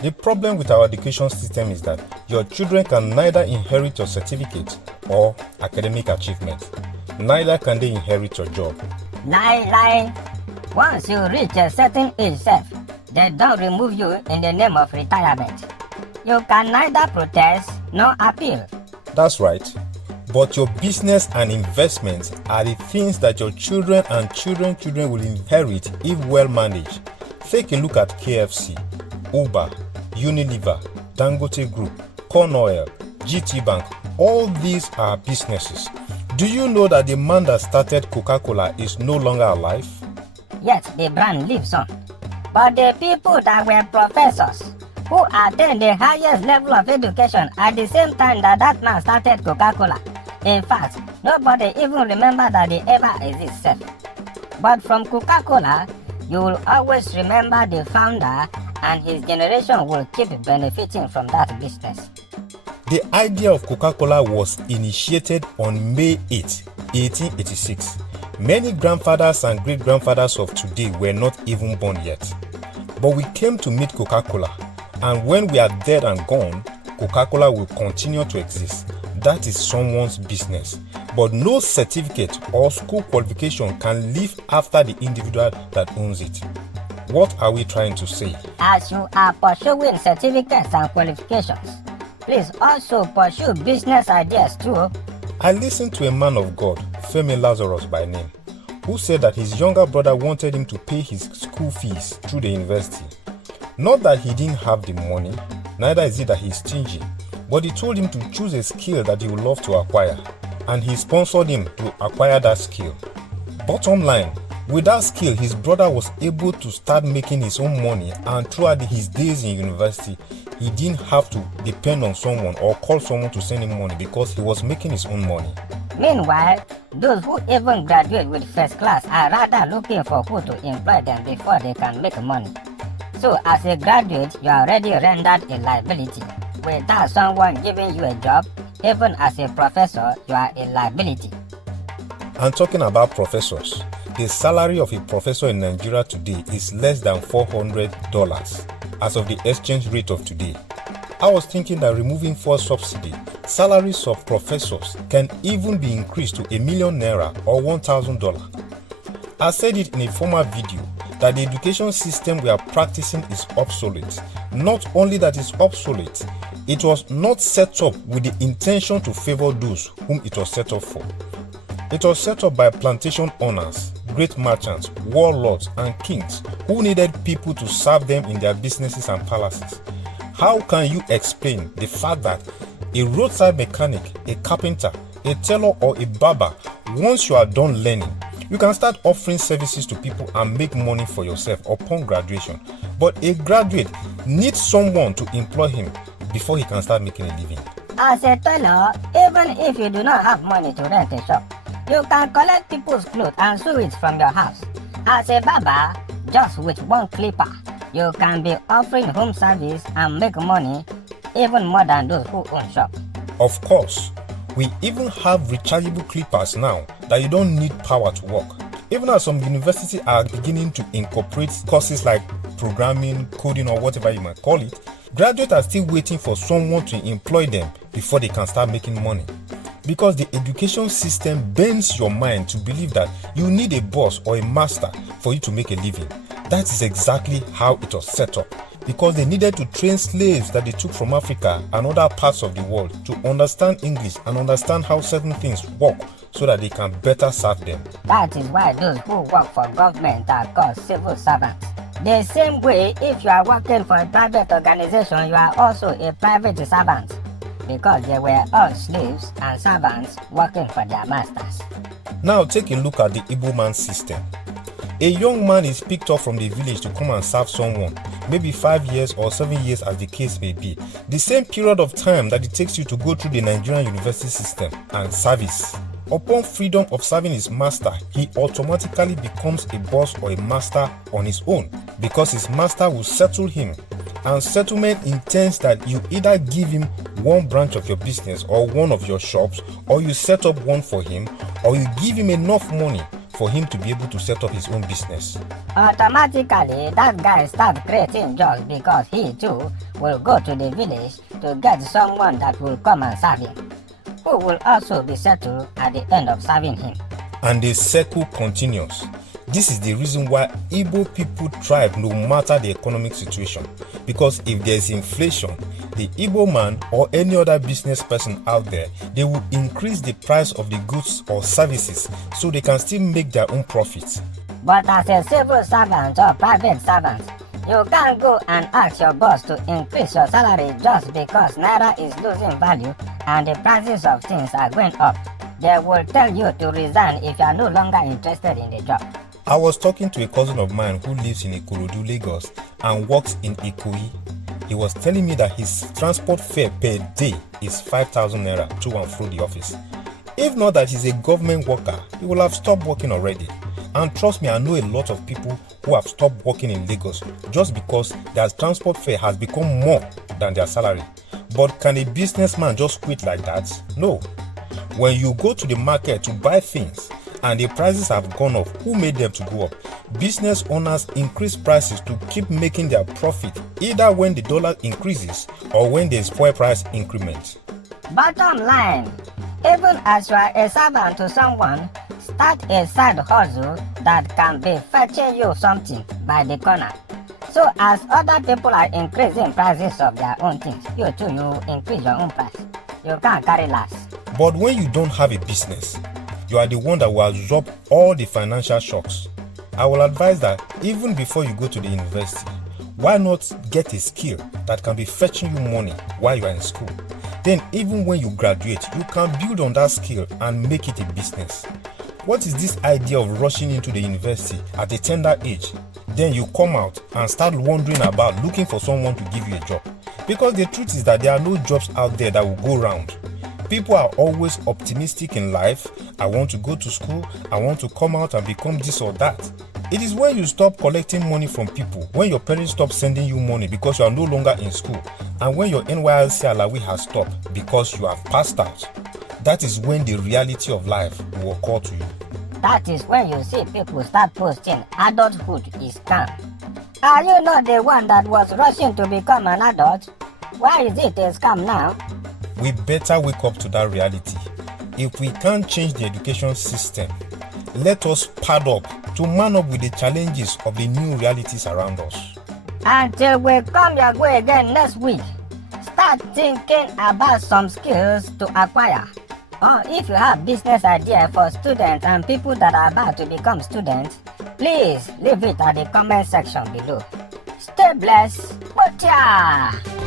The problem with our education system is that your children can neither inherit your certificate or academic achievement. Neither can they inherit your job. Lie. Once you reach a certain age, they don't remove you in the name of retirement. You can neither protest nor appeal. That's right. But your business and investments are the things that your children and children will inherit if well managed. Take a look at KFC, Uber, Unilever, Dangote Group, Corn Oil, GT Bank. All these are businesses. Do you know that the man that started Coca-Cola is no longer alive? Yet the brand lives on. But the people that were professors, who attained the highest level of education at the same time that man started Coca-Cola. In fact, nobody even remember that they ever existed. But from Coca-Cola, you will always remember the founder, and his generation will keep benefiting from that business. The idea of Coca-Cola was initiated on May 8, 1886. Many grandfathers and great-grandfathers of today were not even born yet. But we came to meet Coca-Cola, and when we are dead and gone, Coca-Cola will continue to exist. That is someone's business. But no certificate or school qualification can live after the individual that owns it. What are we trying to say? As you are pursuing certificates and qualifications, please also pursue business ideas too. I listened to a man of God, Femi Lazarus by name, who said that his younger brother wanted him to pay his school fees through the university. Not that he didn't have the money, neither is it that he's stingy, but he told him to choose a skill that he would love to acquire, and he sponsored him to acquire that skill. Bottom line, with that skill, his brother was able to start making his own money, and throughout his days in university, he didn't have to depend on someone or call someone to send him money because he was making his own money. Meanwhile, those who even graduate with first class are rather looking for who to employ them before they can make money. So as a graduate, you are already rendered a liability. Without someone giving you a job, even as a professor, you are a liability. And talking about professors, the salary of a professor in Nigeria today is less than $400 as of the exchange rate of today. I was thinking that removing fuel subsidy, salaries of professors can even be increased to ₦1 million or $1,000. I said it in a former video that the education system we are practicing is obsolete. Not only that it's obsolete, it was not set up with the intention to favor those whom it was set up for. It was set up by plantation owners, great merchants, warlords, and kings who needed people to serve them in their businesses and palaces. How can you explain the fact that a roadside mechanic, a carpenter, a tailor, or a barber, once you are done learning, you can start offering services to people and make money for yourself upon graduation? But a graduate needs someone to employ him before he can start making a living. As a tailor, even if you do not have money to rent a shop, you can collect people's clothes and sew it from your house. As a barber, just with one clipper, you can be offering home service and make money even more than those who own shop. Of course, we even have rechargeable clippers now that you don't need power to work. Even as some universities are beginning to incorporate courses like programming, coding, or whatever you might call it, graduates are still waiting for someone to employ them before they can start making money. Because the education system bends your mind to believe that you need a boss or a master for you to make a living. That is exactly how it was set up. Because they needed to train slaves that they took from Africa and other parts of the world to understand English and understand how certain things work so that they can better serve them. That is why those who work for government are called civil servants. The same way, if you are working for a private organization, you are also a private servant, because they were all slaves and servants working for their masters. Now take a look at the Igbo man system. A young man is picked up from the village to come and serve someone, maybe 5 years or 7 years as the case may be. The same period of time that it takes you to go through the Nigerian university system and service. Upon freedom of serving his master, he automatically becomes a boss or a master on his own, because his master will settle him. And settlement intends that you either give him one branch of your business or one of your shops, or you set up one for him, or you give him enough money for him to be able to set up his own business. Automatically, that guy starts creating jobs because he too will go to the village to get someone that will come and serve him, who will also be settled at the end of serving him. And the circle continues. This is the reason why Igbo people thrive no matter the economic situation. Because if there's inflation, the Igbo man or any other business person out there, they will increase the price of the goods or services so they can still make their own profits. But as a civil servant or private servant, you can't go and ask your boss to increase your salary just because Naira is losing value and the prices of things are going up. They will tell you to resign if you are no longer interested in the job. I was talking to a cousin of mine who lives in Ikorodu, Lagos and works in Ikoyi. He was telling me that his transport fare per day is 5,000 naira to and fro the office. If not that he's a government worker, he will have stopped working already. And trust me, I know a lot of people who have stopped working in Lagos just because their transport fare has become more than their salary. But can a businessman just quit like that? No. When you go to the market to buy things and the prices have gone up, who made them to go up? Business owners increase prices to keep making their profit, either when the dollar increases or when there's fuel price increment. Bottom line, even as you are a servant to someone, start a side hustle that can be fetching you something by the corner. So as other people are increasing prices of their own things, you too, you increase your own price. You can't carry last. But when you don't have a business, you are the one that will absorb all the financial shocks. I will advise that even before you go to the university, why not get a skill that can be fetching you money while you are in school? Then even when you graduate, you can build on that skill and make it a business. What is this idea of rushing into the university at a tender age? Then you come out and start wondering about looking for someone to give you a job. Because the truth is that there are no jobs out there that will go round. People are always optimistic in life. I want to go to school. I want to come out and become this or that. It is when you stop collecting money from people, when your parents stop sending you money because you are no longer in school, and when your NYSC alawi has stopped because you have passed out. That is when the reality of life will occur to you. That is when you see people start posting adulthood is scam. Are you not the one that was rushing to become an adult? Why is it a scam now? We better wake up to that reality. If we can't change the education system, let us pad up to man up with the challenges of the new realities around us. Until we come your way again next week, start thinking about some skills to acquire. Or if you have business idea for students and people that are about to become students, please leave it at the comment section below. Stay blessed. Butcha!